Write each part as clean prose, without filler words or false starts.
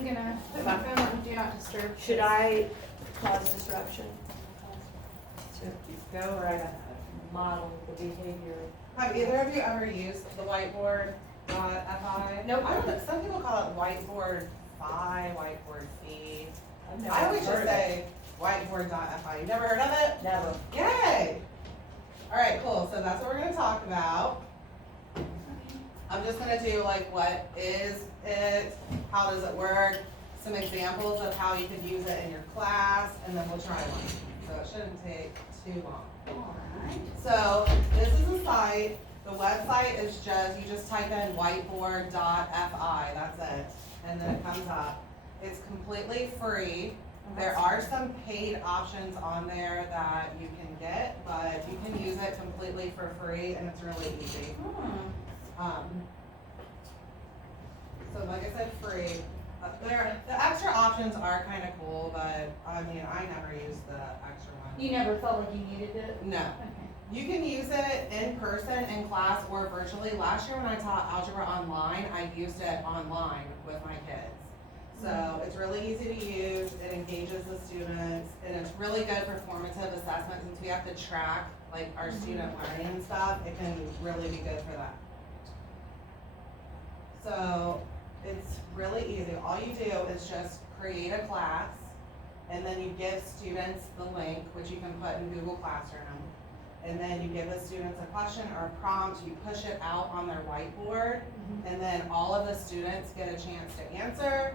I'm gonna put my phone on do not disturb. Should I cause disruption? Go right ahead. Model the behavior. Have either of you ever used the Whiteboard.fi? Nope. I don't know, some people call it Whiteboard.fi, Whiteboard.fi. I've never I always just heard of it. say Whiteboard.fi. You never heard of it? Never. Yay! Alright, cool, so that's what we're gonna talk about. I'm just gonna do like what is it, how does it work, some examples of how you could use it in your class, and then we'll try one. So it shouldn't take too long. Alright. So this is a site, the website is just, you just type in whiteboard.fi, that's it, and then it comes up. It's completely free. There are some paid options on there that you can get, but you can use it completely for free and it's really easy. So like I said, free. The extra options are kind of cool, but I mean, I never used the extra one. You never felt like you needed it? No. Okay. You can use it in person, in class, or virtually. Last year when I taught algebra online, I used it online with my kids. So it's really easy to use, it engages the students, and it's really good for formative assessment since we have to track like our student learning and stuff, it can really be good for that. So it's really easy. All you do is just create a class, and then you give students the link, which you can put in Google Classroom. And then you give the students a question or a prompt, you push it out on their whiteboard, and then all of the students get a chance to answer.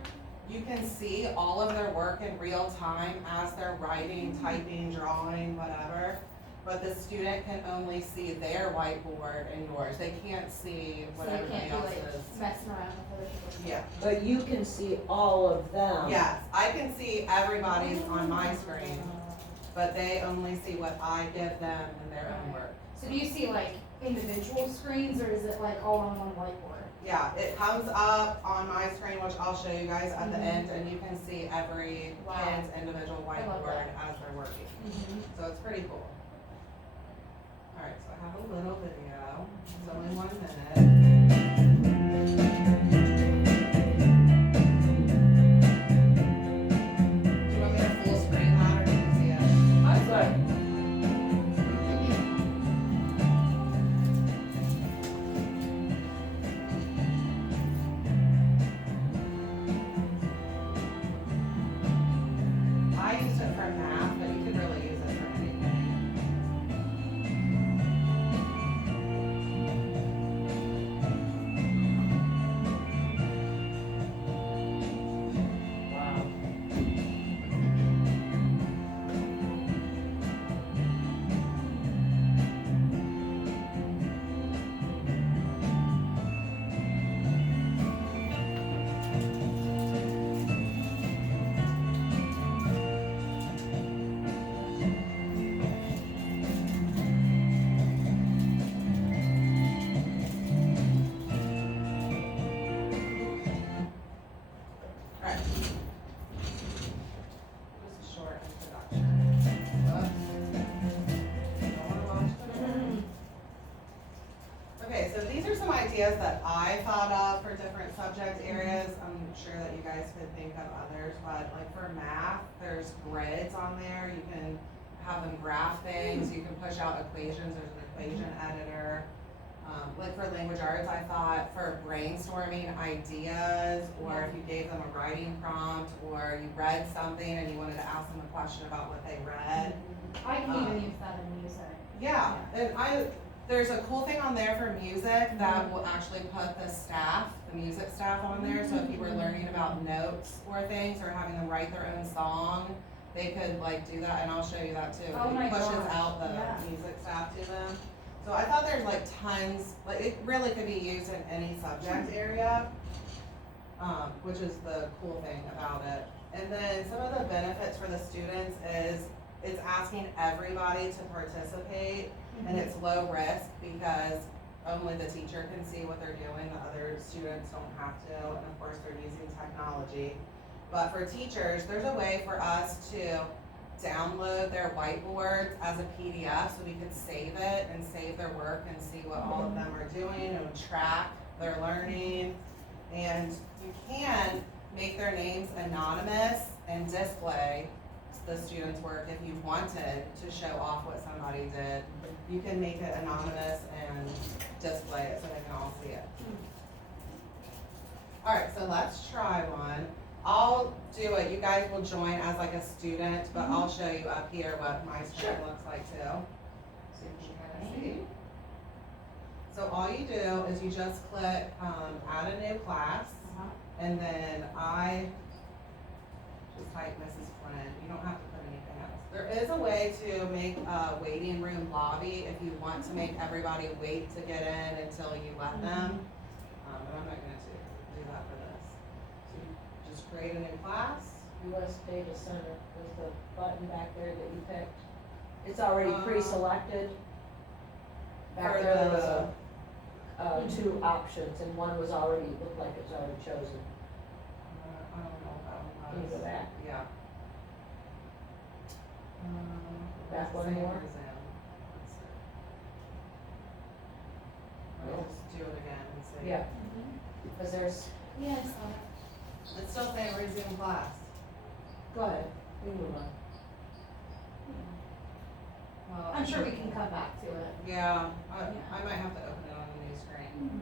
You can see all of their work in real time as they're writing, typing, drawing, whatever. But the student can only see their whiteboard and yours. They can't see what So they everybody can't be else like is. messing around with other people's. Yeah. But you can see all of them. Yes, I can see everybody's on my screen, but they only see what I give them in their own work. So do you see like individual screens or is it like all on one whiteboard? Yeah, it comes up on my screen, which I'll show you guys at the end, and you can see every Wow. kid's individual I love whiteboard that. as they're working. So it's pretty cool. Alright, so I have a little video, it's only 1 minute. Do you want me to full screen that or can you see it? That's like, I used it for math, but you could really use it for anything. wow. Alright. Just a short introduction. Don't wanna watch the movie. Okay, so these are some ideas that I thought of for different subject areas. I'm sure that you guys could think of others, but like for math, there's grids on there. You can have them graph things, you can push out equations, there's an equation editor. Like for language arts, I thought for brainstorming ideas, or if you gave them a writing prompt, or you read something and you wanted to ask them a question about what they read. I can even use that in music. Yeah, and there's a cool thing on there for music that will actually put the music staff on there, so if you were learning about notes or things, or having them write their own song, they could like do that, and I'll show you that too. Oh my It pushes gosh, out the yeah. music staff to them. So I thought there's like tons, like it really could be used in any subject area, which is the cool thing about it. And then some of the benefits for the students is it's asking everybody to participate, and it's low risk because only the teacher can see what they're doing, the other students don't have to, and of course they're using technology. But for teachers, there's a way for us to download their whiteboards as a PDF so we could save it and save their work and see what all of them are doing and track their learning. And you can make their names anonymous and display the student's work. If you wanted to show off what somebody did, you can make it anonymous and display it so they can all see it. Alright, so let's try one. I'll do it, you guys will join as like a student, but I'll show you up here what my screen looks like too. So you can kind of see. So all you do is you just click add a new class, and then I just type Mrs. Flynn. You don't have to put anything else. There is a way to make a waiting room lobby if you want to make everybody wait to get in until you let them. But I'm not gonna do that for this. So you just create a new class. US Data Center, there's the button back there that you picked. It's already pre-selected. Back For there was two options, and one was already, looked like it was already chosen. I don't know if that one Can you go was. back? Yeah. Back one Same more? as Zoom. Let's see. Yeah. Let's do it again and see. Yeah, cause there's, Yeah, I saw that. It's still saying resume class. go ahead, we move on. Well, I'm sure we can come back to it. Yeah, I might have to open it on a new screen.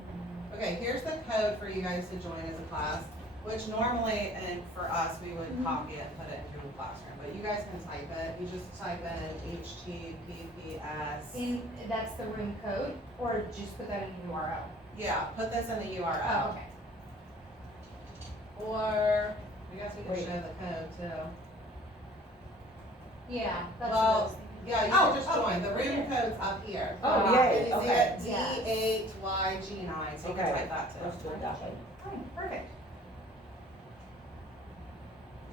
Okay, here's the code for you guys to join as a class, which normally, and for us, we would copy it and put it in Google Classroom, but you guys can type it. You just type in HTTPS. That's the room code, or just put that in the URL? Yeah, put this in the URL. Oh, okay. Or, I guess we Wait. could show the code too. Yeah, that's what I Well, was thinking. yeah, you Oh, can just join. okay. The room code's up here. Oh, yay, Can you see okay. it? D8YG9, so you can Okay. type that too. Let's do it that way. Oh, perfect.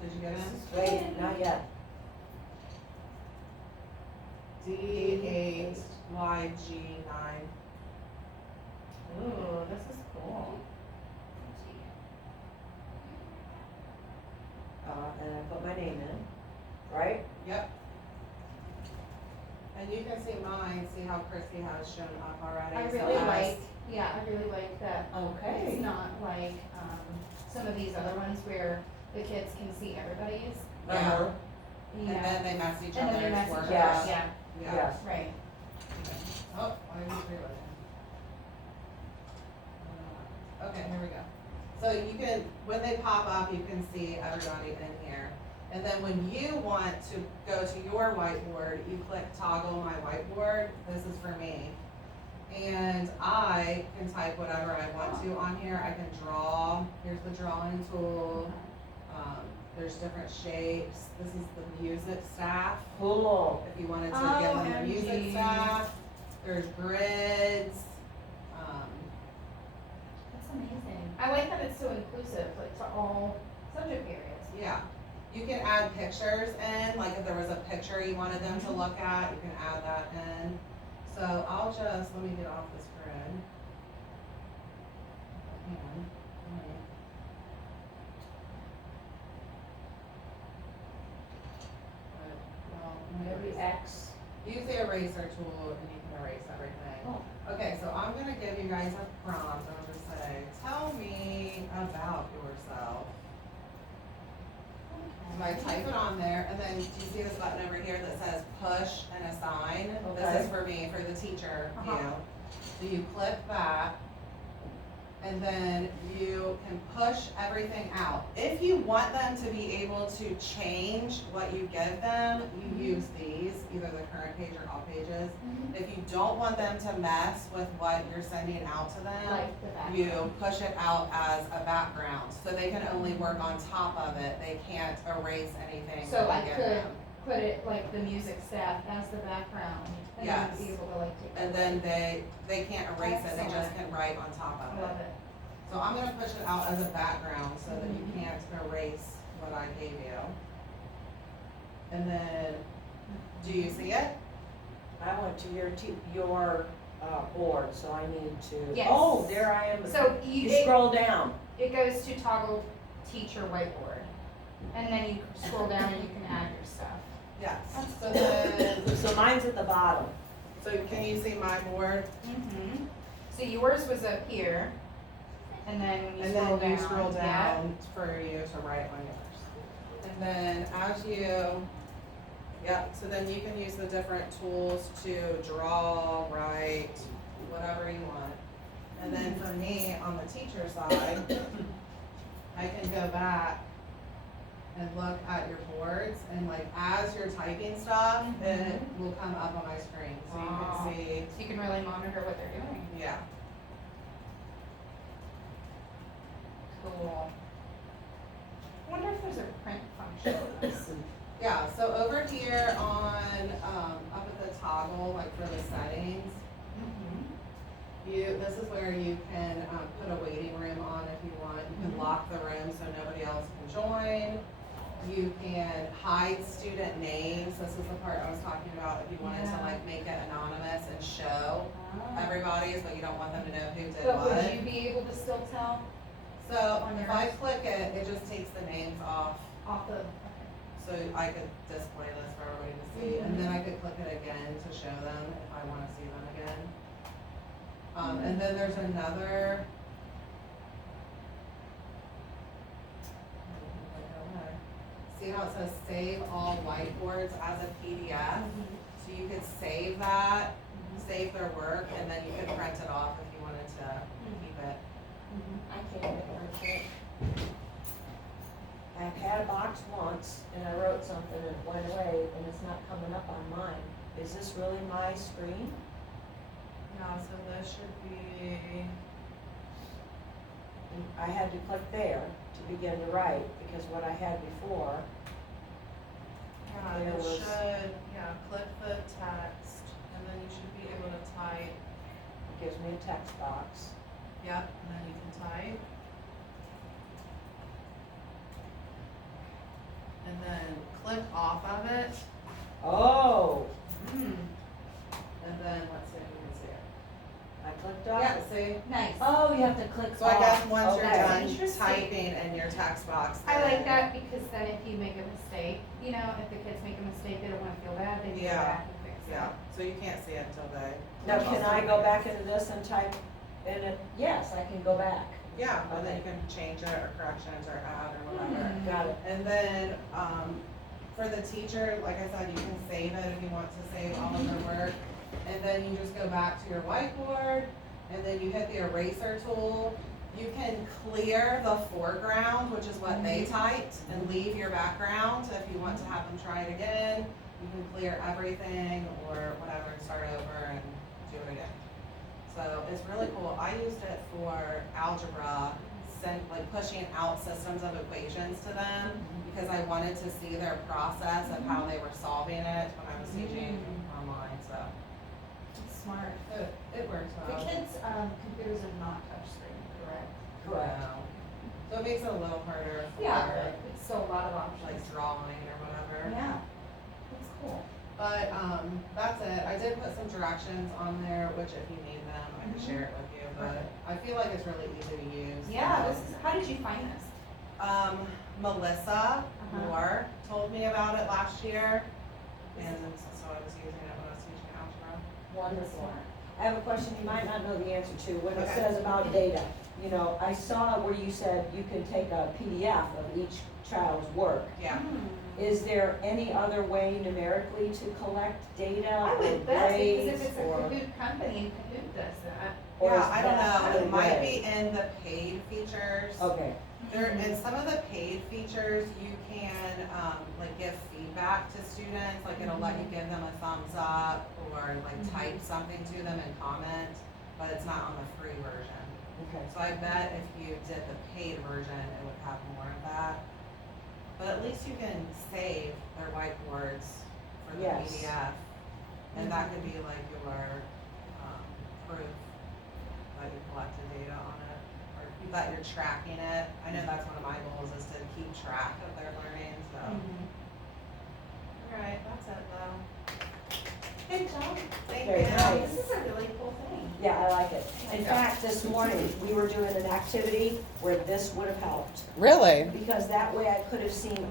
Did you get it? Wait, not yet. D8YG9. Ooh, this is cool. And I put my name in, right? Yep. And you can see mine, see how Chrissy has shown up already. I So really that's- I really like that. Okay. It's not like, some of these other ones where the kids can see everybody's. Yeah. You And know. then they mess each And then they other's message work us, Yes. up. yeah, Yeah. Yes. right. Oh, why did you reload it? Okay, here we go. So you can, when they pop up, you can see everybody in here. And then when you want to go to your whiteboard, you click toggle my whiteboard. This is for me. And I can type whatever I want to on here. I can draw. Here's the drawing tool. There's different shapes. This is the music staff. Cool. If you wanted to give them the music OMG. staff. There's grids. That's amazing. I like that it's so inclusive, like to all subject areas. Yeah. You can add pictures in, like if there was a picture you wanted them to look at, you can add that in. So I'll just, let me get off this grid. Hang on. Well, Maybe X. use the eraser tool and you can erase everything. Oh. Okay, so I'm gonna give you guys a prompt. I'm gonna say, tell me about yourself. So I type it on there, and then do you see this button over here that says push and assign? This Okay. is for me, for the teacher view. Uh-huh. So you click that, and then you can push everything out. If you want them to be able to change what you give them, you use these, either the current page or all pages. If you don't want them to mess with what you're sending out to them, Like the background. you push it out as a background, so they can only work on top of it, they can't erase anything So that I we give could them. put it like the music staff as the background, and then Yes. be able to like take. And then they can't erase it, they just Excellent. can write on top I of it. love it. So I'm gonna push it out as a background so that you can't erase what I gave you. And then, do you see it? I went to your board, so I need to. Yes. Oh, there I am. So You it scroll down. goes to toggle teacher whiteboard, and then you scroll down and you can add your stuff. Yes. So then, So mine's at the bottom. so can you see my board? So yours was up here, And then when you And scroll then down. you scroll yeah. down for you to write on yours. And then as you, so then you can use the different tools to draw, write, whatever you want. And then for me, on the teacher side, I can go back and look at your boards, and like as you're typing stuff, it will come up on my screen, so you Wow. can see, So you can really monitor what they're doing. yeah. Cool. I wonder if there's a print function. Yeah, so over here on, up at the toggle, like for the settings, this is where you can, put a waiting room on if you want. You can lock the room so nobody else can join. You can hide student names. This is the part I was talking about, if you wanted to Yeah. like make it anonymous and show everybody's, but you don't want them to know who did But what. would you be able to still tell So on if yours? I click it, it just takes the names off, off the, so I could display this for everybody to see, and then I could click it again to show them if I wanna see them again. And then there's another. See how it says save all whiteboards as a PDF? So you could save that, save their work, and then you could print it off if you wanted to keep it. I can't get it. I've had a box once and I wrote something and it went away and it's not coming up on mine. Is this really my screen? Yeah, so this should be, I had to click there to begin to write because what I had before, yeah, There it was- should, click the text, and then you should be able to type, it gives me a text box. yep, and then you can type. And then click off of it. Oh, And then, let's see if you can see it. I clicked on Yeah, it. see? nice. Oh, you have to click So I guess off. once you're Okay. done Interesting. typing in your text box. I like then- that because then if you make a mistake, you know, if the kids make a mistake, they don't wanna feel bad, they can go Yeah. back and fix it. Yeah, so you can't see it until they. Now, can I go back into this and type in it? Yes, I can go back. Yeah, and then you can change it or corrections or add or whatever. Got it. And then, for the teacher, like I said, you can save it if you want to save all of their work. And then you just go back to your whiteboard, and then you hit the eraser tool. You can clear the foreground, which is what they typed, and leave your background if you want to have them try it again. You can clear everything or whatever and start over and do it again. So it's really cool. I used it for algebra, like pushing out systems of equations to them, because I wanted to see their process of how they were solving it when I was teaching online, so It's smart. it works The well. kids' computers are not touchscreen, correct? Correct. So it makes it a little harder for Yeah, but it's still a lot of like options. drawing or whatever. Yeah, that's cool. But, that's it. I did put some directions on there, which if you need them, I can share it with you, but I feel like it's really easy to use. Yeah, so. this is, how did you find this? Melissa Uh-huh. Moore told me about it last year, and so I was using it when I was teaching algebra. Wonderful. I have a question you might not know the answer to. When it Okay. says about data, you know, I saw where you said you can take a PDF of each child's work. Yeah. Is there any other way numerically to collect data I or would bet, because grades if it's a or? Kahoot company, Kahoot does that. or Yeah, is I don't that know. It the might way? be in the paid features. Okay, There, in some of the paid features, you can, like give feedback to students, like it'll let you give them a thumbs up or like type something to them and comment, but it's not on the free version. okay. So I bet if you did the paid version, it would have more of that. But at least you can save their whiteboards for the Yes. PDF. And that could be like your, proof that you collected data on it, or that you're tracking it. I know that's one of my goals, is to keep track of their learning, so. Alright, that's it though. Good job. Thank Very you. nice. This is a really cool thing. Yeah, I like it. In Yeah. fact, this morning, we were doing an activity where this would have helped. Really? Because that way I could have seen